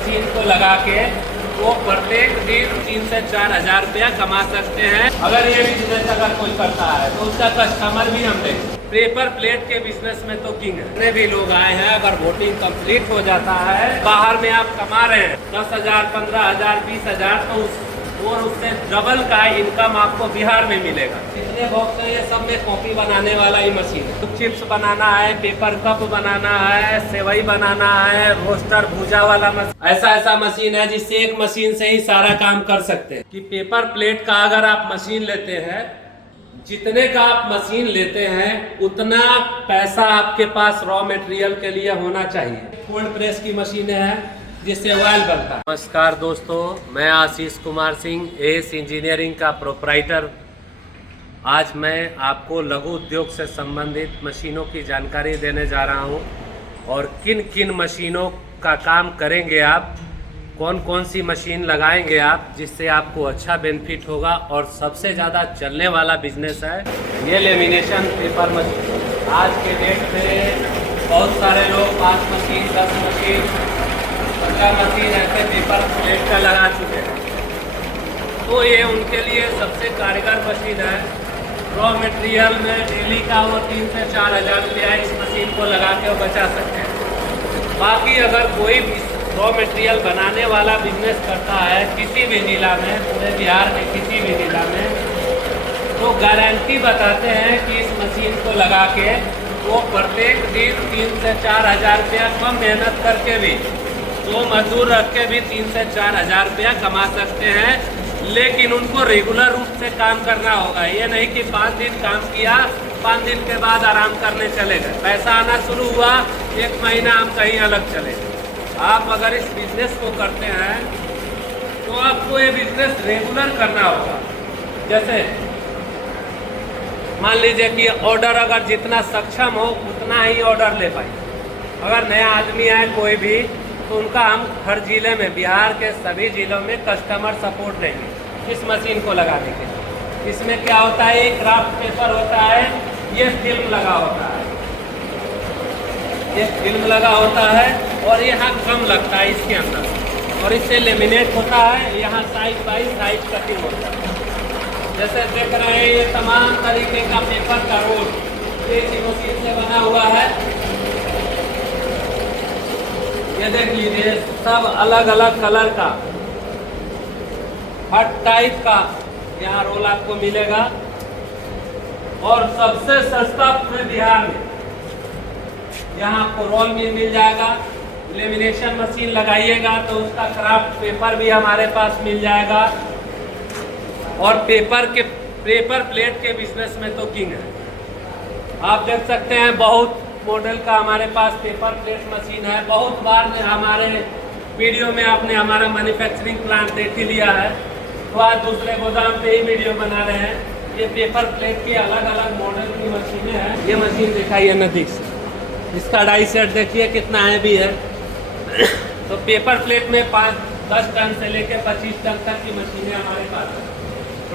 Machine को लगा के वो प्रत्येक दिन 3 से 4 हज़ार रुपया कमा सकते हैं। अगर ये बिजनेस अगर कोई करता है तो उसका कस्टमर भी हम देंगे। पेपर प्लेट के बिजनेस में तो किंग है। जितने भी लोग आए हैं, अगर वोटिंग कंप्लीट हो जाता है, बाहर में आप कमा रहे हैं 10,000, 15,000, 20,000, तो और उससे डबल का इनकम आपको बिहार में मिलेगा। जितने बॉक्स है ये सब में कॉफी बनाने वाला ही मशीन है। चिप्स बनाना है, पेपर कप बनाना है, सेवई बनाना है, रोस्टर भूजा वाला मशीन, ऐसा मशीन है जिससे एक मशीन से ही सारा काम कर सकते हैं। कि पेपर प्लेट का अगर आप मशीन लेते हैं, जितने का आप मशीन लेते हैं उतना पैसा आपके पास रॉ मटेरियल के लिए होना चाहिए। कोल्ड प्रेस की मशीनें हैं जिससे ऑयल बनता है। नमस्कार दोस्तों, मैं आशीष कुमार सिंह, एस इंजीनियरिंग का प्रोप्राइटर। आज मैं आपको लघु उद्योग से संबंधित मशीनों की जानकारी देने जा रहा हूं और किन किन मशीनों का काम करेंगे आप, कौन कौन सी मशीन लगाएंगे आप, जिससे आपको अच्छा बेनिफिट होगा और सबसे ज़्यादा चलने वाला बिजनेस है ये लेमिनेशन पेपर मशीन। आज के डेट में बहुत सारे लोग 5 मशीन, 10 मशीन, 15 मशीन ऐसे पेपर प्लेट का लगा चुके हैं। तो ये उनके लिए सबसे कारगर मशीन है। रॉ मटेरियल में डेली का वो 3 से 4 हज़ार रुपया इस मशीन को लगा के वो बचा सकते हैं। बाकी अगर कोई भी रॉ मटेरियल बनाने वाला बिजनेस करता है किसी भी जिला में, पूरे बिहार में किसी भी जिला में, तो गारंटी बताते हैं कि इस मशीन को लगा के वो प्रत्येक दिन 3 से 4 हज़ार रुपया कम मेहनत करके भी, 2 मजदूर रख के भी 3 से 4 हज़ार रुपया कमा सकते हैं। लेकिन उनको रेगुलर रूप से काम करना होगा। ये नहीं कि 5 दिन काम किया, 5 दिन के बाद आराम करने चले गए, पैसा आना शुरू हुआ, 1 महीना हम कहीं अलग चले गए। आप अगर इस बिजनेस को करते हैं तो आपको ये बिजनेस रेगुलर करना होगा। जैसे मान लीजिए कि ऑर्डर अगर जितना सक्षम हो उतना ही ऑर्डर ले पाए। अगर नया आदमी है कोई भी, तो उनका हम हर जिले में, बिहार के सभी जिलों में कस्टमर सपोर्ट देंगे इस मशीन को लगाने के लिए। इसमें क्या होता है, एक क्राफ्ट पेपर होता है, ये फिल्म लगा होता है, ये फिल्म लगा होता है और यहाँ कम लगता है इसके अंदर, और इससे लेमिनेट होता है। यहाँ साइज बाई साइज कटिंग होता है। जैसे देख रहे हैं ये तमाम तरीके का पेपर का रोल इसी मशीन से बना हुआ है। ये देख लीजिए, सब अलग अलग कलर का, हर टाइप का यहाँ रोल आपको मिलेगा और सबसे सस्ता पूरे बिहार में यहाँ आपको रोल मिल जाएगा। लेमिनेशन मशीन लगाइएगा तो उसका क्राफ्ट पेपर भी हमारे पास मिल जाएगा। और पेपर प्लेट के बिजनेस में तो किंग है। आप देख सकते हैं बहुत मॉडल का हमारे पास पेपर प्लेट मशीन है। बहुत बार हमारे वीडियो में आपने हमारा मैन्युफैक्चरिंग प्लांट देख ही लिया है, तो आज दूसरे गोदाम पे ही वीडियो बना रहे हैं। ये पेपर प्लेट की अलग अलग मॉडल की मशीनें हैं। ये मशीन दिखाइए नजदीक से, इसका डाई सेट देखिए कितना हैवी है। तो पेपर प्लेट में 5-10 टन से लेकर 25 टन तक की मशीनें हमारे पास है।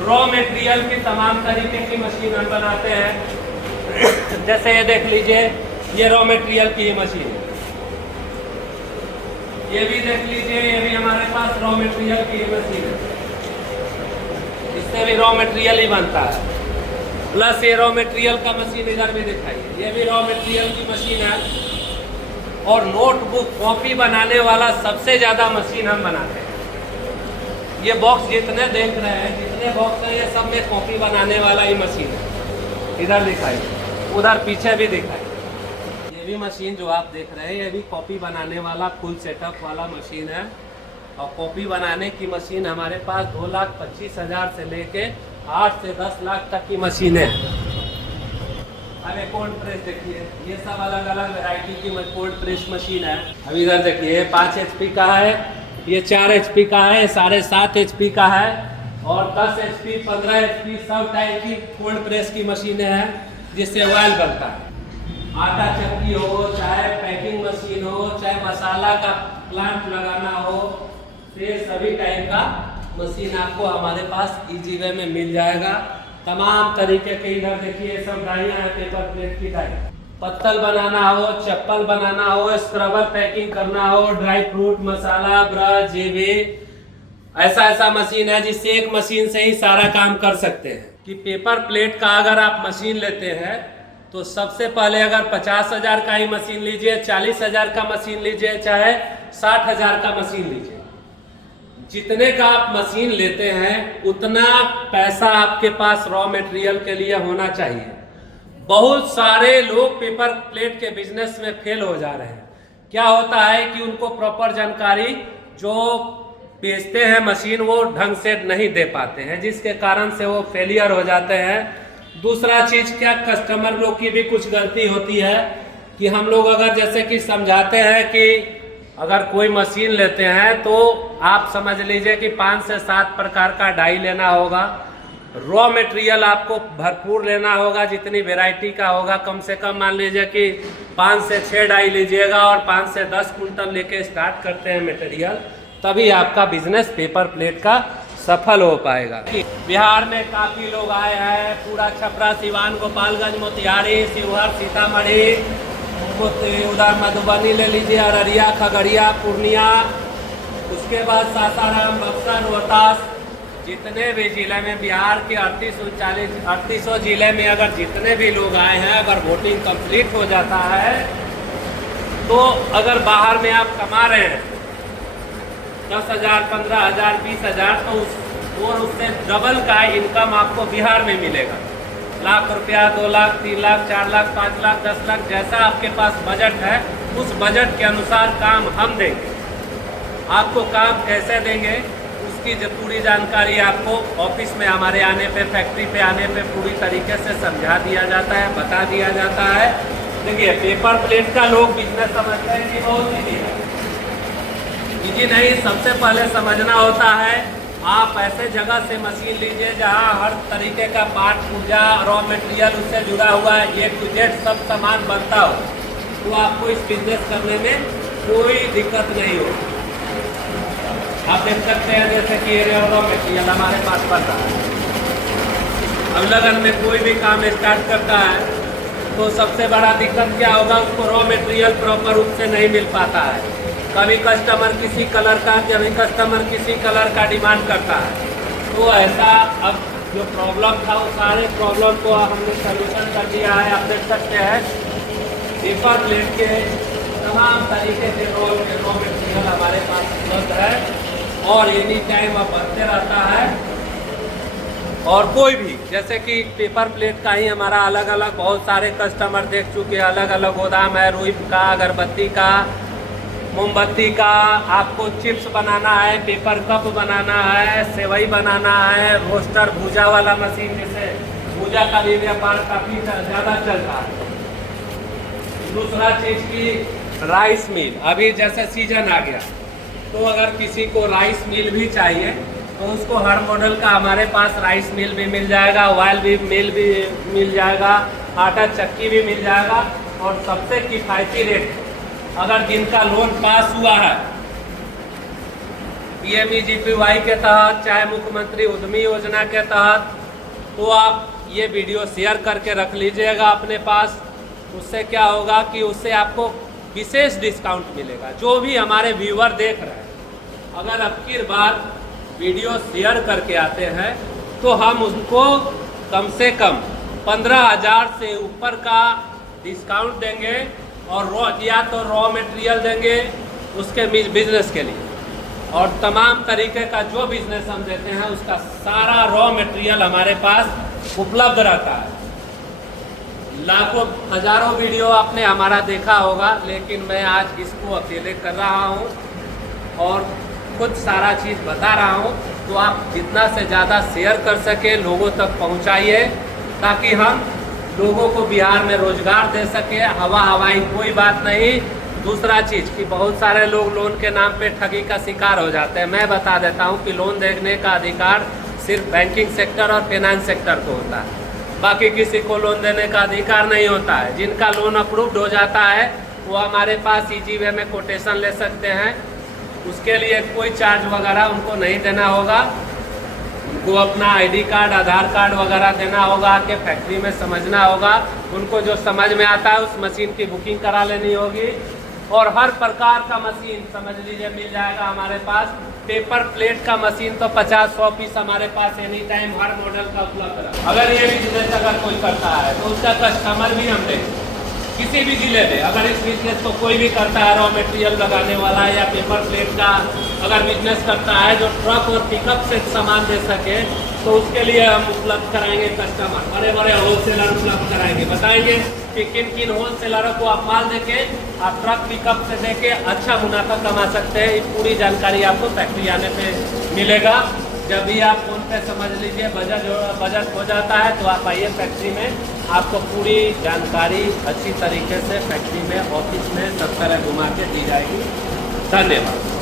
रॉ मटेरियल की तमाम तरीके की मशीन हम बनाते हैं। जैसे ये देख लीजिए, ये रॉ मटेरियल की मशीन है। ये भी देख लीजिए, ये भी हमारे पास रॉ मटेरियल की मशीन है। इससे भी रॉ मटेरियल ही बनता है। प्लस ये रॉ मटेरियल का मशीन इधर भी दिखाइए, ये भी रॉ मटेरियल की मशीन है। और नोटबुक कॉपी बनाने वाला सबसे ज़्यादा मशीन हम बनाते हैं। ये बॉक्स जितने देख रहे हैं, जितने बॉक्स हैं, ये सब में कॉपी बनाने वाला ही मशीन है। इधर दिखाइए, उधर पीछे भी दिखाइए। ये भी मशीन जो आप देख रहे हैं, ये भी कॉपी बनाने वाला फुल सेटअप वाला मशीन है। और कॉपी बनाने की मशीन हमारे पास 2,25,000 से लेके 8 से 10 लाख तक की मशीनें हैं। अब एक कोल्ड प्रेस देखिए, ये सब अलग अलग वैरायटी की कोल्ड प्रेस मशीन है। अब इधर देखिए, 5 HP का है, ये 4 HP का है, 7.5 HP का है, और 10 HP, 15 HP सब टाइप की कोल्ड प्रेस की मशीनें हैं जिससे ऑयल बनता है। आटा चक्की हो, चाहे पैकिंग मशीन हो, चाहे मसाला का प्लांट लगाना हो, ये सभी टाइप का मशीन आपको हमारे पास इजी वे में मिल जाएगा। तमाम तरीके के, इधर देखिए सब डाइयाँ हैं पेपर प्लेट की डाई। पत्तल बनाना हो, चप्पल बनाना हो, स्क्रबर पैकिंग करना हो, ड्राई फ्रूट, मसाला, ब्रश, जेबी, ऐसा मशीन है जिससे एक मशीन से ही सारा काम कर सकते हैं। कि पेपर प्लेट का अगर आप मशीन लेते हैं तो सबसे पहले अगर 50,000 का ही मशीन लीजिए, 40,000 का मशीन लीजिए, चाहे 60,000 का मशीन लीजिए, जितने का आप मशीन लेते हैं उतना पैसा आपके पास रॉ मटेरियल के लिए होना चाहिए। बहुत सारे लोग पेपर प्लेट के बिजनेस में फेल हो जा रहे हैं। क्या होता है कि उनको प्रॉपर जानकारी जो बेचते हैं मशीन वो ढंग से नहीं दे पाते हैं, जिसके कारण से वो फेलियर हो जाते हैं। दूसरा चीज क्या, कस्टमर लोग की भी कुछ गलती होती है कि हम लोग अगर जैसे कि समझाते हैं कि अगर कोई मशीन लेते हैं तो आप समझ लीजिए कि 5 से 7 प्रकार का डाई लेना होगा, रॉ मटेरियल आपको भरपूर लेना होगा, जितनी वैरायटी का होगा कम से कम मान लीजिए कि 5 से 6 डाई लीजिएगा और 5 से 10 कुंटल लेके स्टार्ट करते हैं मटेरियल, तभी आपका बिजनेस पेपर प्लेट का सफल हो पाएगा। बिहार में काफ़ी लोग आए हैं, पूरा छपरा, सिवान, गोपालगंज, मोतिहारी, शिवहर, सीतामढ़ी, उधर मधुबनी ले लीजिए, अररिया, खगड़िया, पूर्णिया, उसके बाद सासाराम, बक्सर, रोहतास, जितने भी जिले में बिहार के 3800 जिले में अगर जितने भी लोग आए हैं, अगर वोटिंग कंप्लीट हो जाता है तो अगर बाहर में आप कमा रहे हैं 10,000, 15,000, 20,000 तो उससे डबल का इनकम आपको बिहार में मिलेगा। लाख रुपया, 2 लाख, 3 लाख, 4 लाख, 5 लाख, 10 लाख, जैसा आपके पास बजट है उस बजट के अनुसार काम हम देंगे। आपको काम कैसे देंगे उसकी जो पूरी जानकारी आपको ऑफिस में हमारे आने पे, फैक्ट्री पे आने पे पूरी तरीके से समझा दिया जाता है, बता दिया जाता है। देखिए पेपर प्लेट का लोग बिजनेस समझते हैं कि बहुत ईजी है, ईजी नहीं। सबसे पहले समझना होता है आप ऐसे जगह से मशीन लीजिए जहां हर तरीके का पार्ट, पुर्जा, रॉ मटेरियल उससे जुड़ा हुआ है, A to Z सब सामान बनता हो, तो आपको इस बिजनेस करने में कोई दिक्कत नहीं हो। आप देख सकते हैं जैसे कि रॉ मटेरियल हमारे पास बन रहा है। अब लगन में कोई भी काम स्टार्ट करता है तो सबसे बड़ा दिक्कत क्या होगा, उसको रॉ मटेरियल प्रॉपर रूप से नहीं मिल पाता है। कभी कस्टमर किसी कलर का, कभी कस्टमर किसी कलर का डिमांड करता है, तो ऐसा अब जो प्रॉब्लम था वो सारे प्रॉब्लम को हमने सलूशन कर दिया है। आप देख सकते हैं पेपर प्लेट के तमाम तरीके से रॉ मटेरियल हमारे पास उपलब्ध है और एनी टाइम अब बनते रहता है। और कोई भी जैसे कि पेपर प्लेट का ही हमारा अलग अलग बहुत सारे कस्टमर देख चुके हैं, अलग अलग गोदाम है, रुई का, अगरबत्ती का, मोमबत्ती का, आपको चिप्स बनाना है, पेपर कप बनाना है, सेवई बनाना है, रोस्टर भूजा वाला मशीन, जैसे भूजा का भी व्यापार काफ़ी ज़्यादा चल रहा है। दूसरा चीज़ की राइस मिल, अभी जैसे सीजन आ गया तो अगर किसी को राइस मिल भी चाहिए तो उसको हर मॉडल का हमारे पास राइस मिल भी मिल जाएगा, ऑयल भी मिल भी मिल जाएगा, आटा चक्की भी मिल जाएगा। और सबसे किफ़ायती रेट, अगर जिनका लोन पास हुआ है PMEGPY के तहत, चाहे मुख्यमंत्री उद्यमी योजना के तहत, तो आप ये वीडियो शेयर करके रख लीजिएगा अपने पास। उससे क्या होगा कि उससे आपको विशेष डिस्काउंट मिलेगा। जो भी हमारे व्यूअर देख रहे हैं, अगर अब की बार वीडियो शेयर करके आते हैं तो हम उनको कम से कम 15,000 से ऊपर का डिस्काउंट देंगे और या तो रॉ मटेरियल देंगे उसके बिजनेस के लिए, और तमाम तरीके का जो बिजनेस हम देते हैं उसका सारा रॉ मटेरियल हमारे पास उपलब्ध रहता है। लाखों हजारों वीडियो आपने हमारा देखा होगा, लेकिन मैं आज इसको अकेले कर रहा हूँ और खुद सारा चीज़ बता रहा हूँ। तो आप जितना से ज़्यादा शेयर कर सके, लोगों तक पहुँचाइए, ताकि हम लोगों को बिहार में रोजगार दे सके। हवाई कोई बात नहीं। दूसरा चीज़ कि बहुत सारे लोग लोन के नाम पे ठगी का शिकार हो जाते हैं। मैं बता देता हूँ कि लोन देने का अधिकार सिर्फ बैंकिंग सेक्टर और फाइनेंस सेक्टर को होता है, बाकी किसी को लोन देने का अधिकार नहीं होता है। जिनका लोन अप्रूव्ड हो जाता है वो हमारे पास ईजी वे में कोटेशन ले सकते हैं, उसके लिए कोई चार्ज वगैरह उनको नहीं देना होगा। को अपना आईडी कार्ड, आधार कार्ड वगैरह देना होगा, के फैक्ट्री में समझना होगा, उनको जो समझ में आता है उस मशीन की बुकिंग करा लेनी होगी। और हर प्रकार का मशीन समझ लीजिए मिल जाएगा हमारे पास। पेपर प्लेट का मशीन तो 50-100 पीस हमारे पास एनी टाइम हर मॉडल का उपलब्ध है। अगर ये बिजनेस अगर कोई करता है तो उसका कस्टमर भी हम देंगे किसी भी जिले में। अगर इस बिजनेस को कोई भी करता है, रॉ मटेरियल लगाने वाला है या पेपर प्लेट का अगर बिजनेस करता है जो ट्रक और पिकअप से सामान दे सके, तो उसके लिए हम उपलब्ध कराएंगे कस्टमर, बड़े बड़े होलसेलर उपलब्ध कराएंगे। बताएंगे कि किन किन होलसेलरों को आप माल देके आप ट्रक पिकअप से देके अच्छा मुनाफा कमा सकते हैं। पूरी जानकारी आपको फैक्ट्री आने पे मिलेगा। जब भी आप फोन पे समझ लीजिए बजट हो जाता है तो आप आइए फैक्ट्री में, आपको पूरी जानकारी अच्छी तरीके से फैक्ट्री में, ऑफिस में सब तरह घुमा के दी जाएगी। धन्यवाद।